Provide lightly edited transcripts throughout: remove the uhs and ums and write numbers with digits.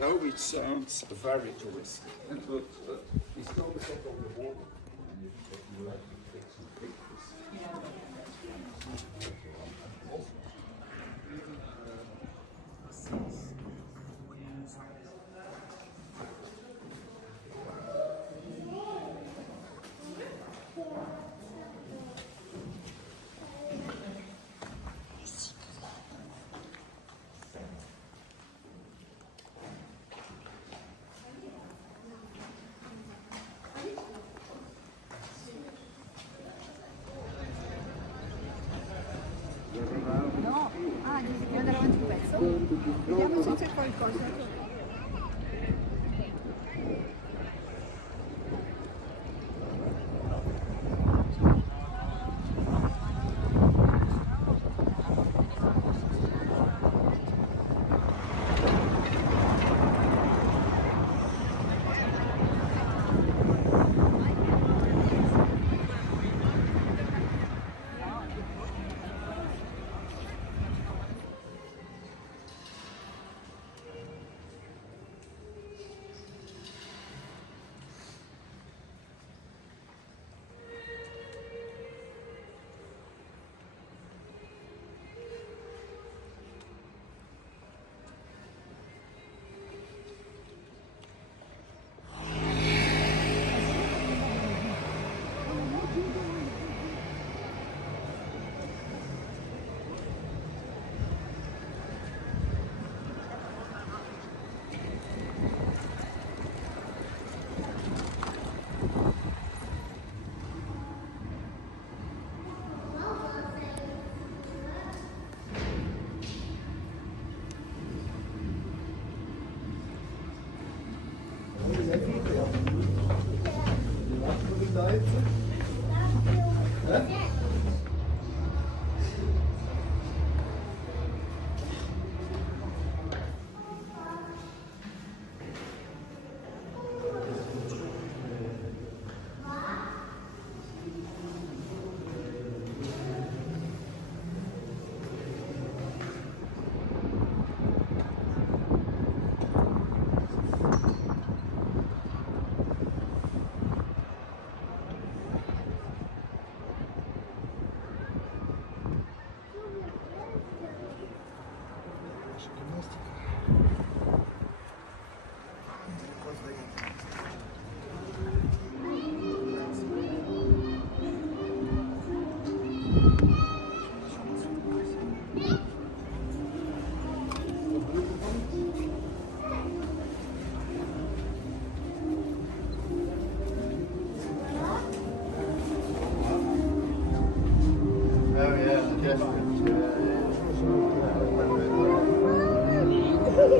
No, it sounds very touristy. But it's not the top of the water. And if you like to take some pictures. No, devi andare avanti un pezzo. Vediamo se c'è qualcosa.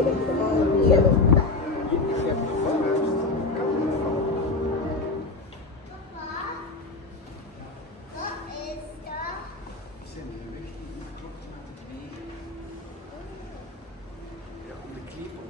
hebt een valhuis, kan niet vallen. Die zijn in de weg die klopt om te bewegen. Ja, om de klepel.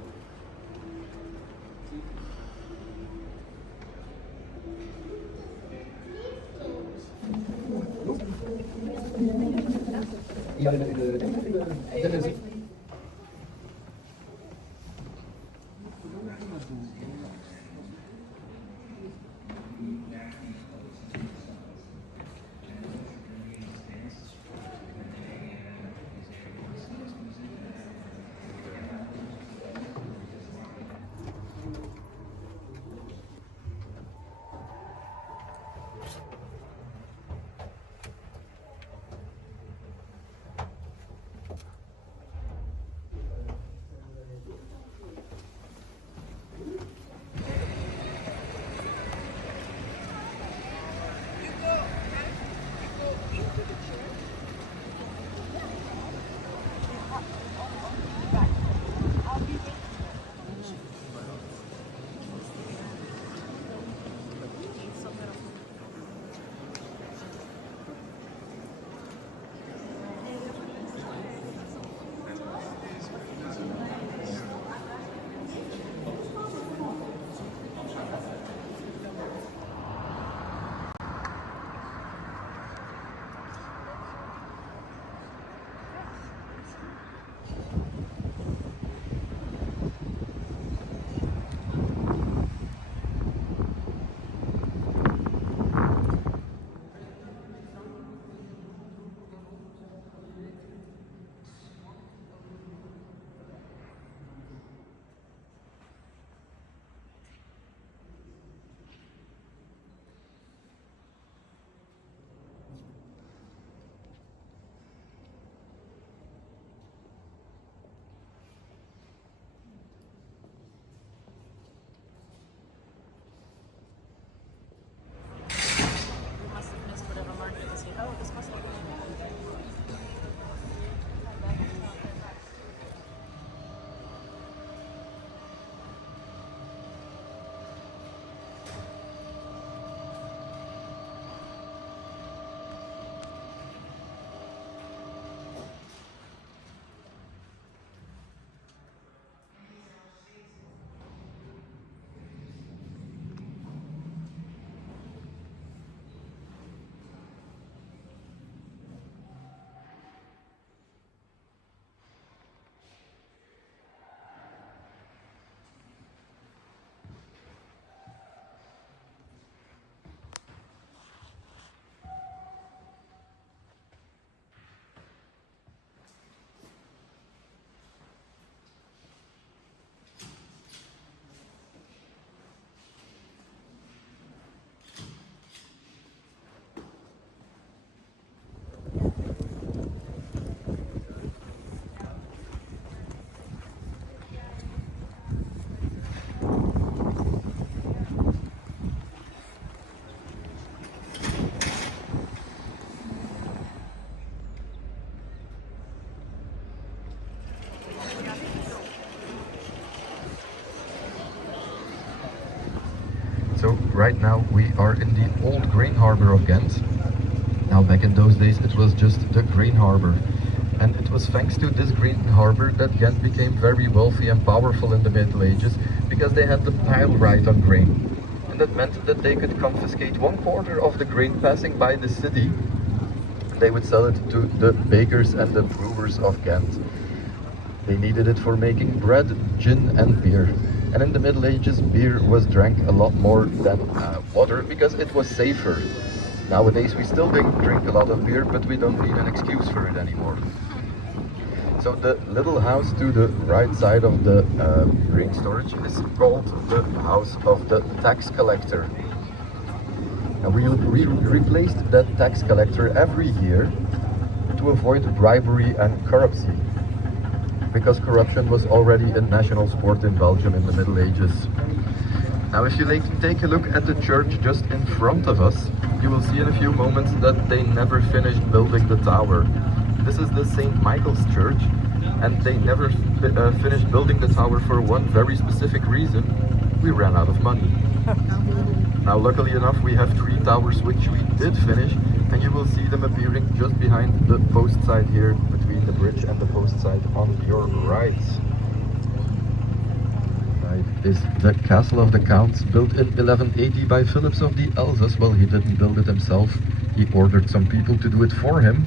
So right now we are in the old grain harbor of Ghent. Now back in those days it was just the grain harbor. And it was thanks to this grain harbor that Ghent became very wealthy and powerful in the Middle Ages, because they had the pile right on grain. And that meant that they could confiscate 1/4 of the grain passing by the city. And they would sell it to the bakers and the brewers of Ghent. They needed it for making bread, gin and beer. And in the Middle Ages, beer was drank a lot more than water because it was safer. Nowadays we still drink a lot of beer, but we don't need an excuse for it anymore. So the little house to the right side of the grain storage is called the house of the tax collector. And we replaced that tax collector every year to avoid bribery and corruption, because corruption was already a national sport in Belgium in the Middle Ages. Now if you take a look at the church just in front of us, you will see in a few moments that they never finished building the tower. This is the St. Michael's Church, and they never finished building the tower for one very specific reason: we ran out of money. Now luckily enough we have 3 towers which we did finish, and you will see them appearing just behind the post side here, between the bridge and the post side on your right. Is the Castle of the Counts, built in 1180 by Philips of the Elzas. Well, he didn't build it himself, he ordered some people to do it for him,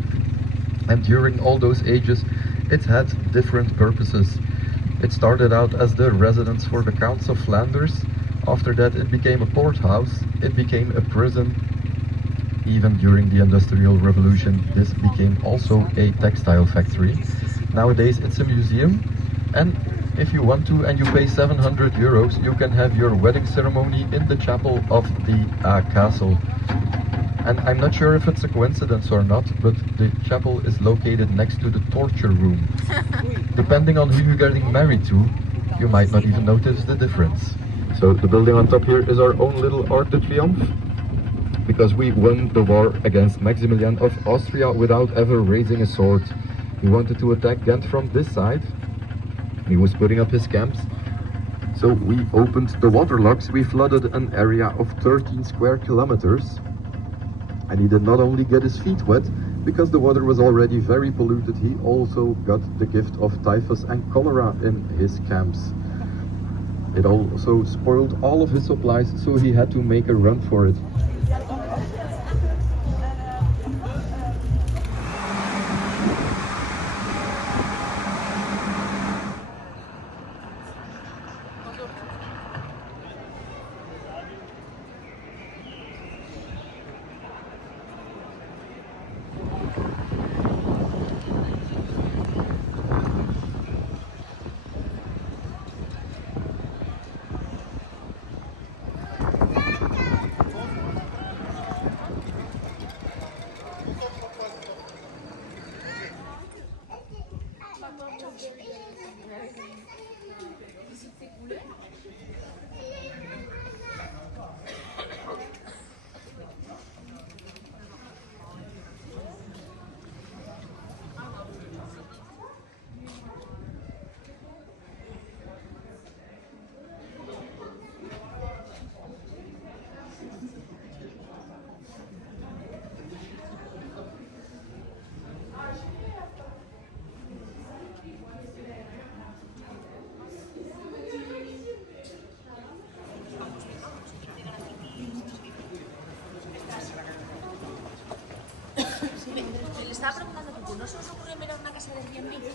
and during all those ages it had different purposes. It started out as the residence for the Counts of Flanders. After that it became a courthouse, it became a prison. Even during the Industrial Revolution this became also a textile factory. Nowadays it's a museum, and if you want to and you pay 700 euros, you can have your wedding ceremony in the chapel of the castle. And I'm not sure if it's a coincidence or not, but the chapel is located next to the torture room. Depending on who you're getting married to, you might not even notice the difference. So the building on top here is our own little Arc de Triomphe, because we won the war against Maximilian of Austria without ever raising a sword. He wanted to attack Ghent from this side. He was putting up his camps. So we opened the water locks, we flooded an area of 13 square kilometers. And he did not only get his feet wet, because the water was already very polluted, he also got the gift of typhus and cholera in his camps. It also spoiled all of his supplies, so he had to make a run for it. Le estaba preguntando porque no se os ocurre mirar una casa de Airbnb.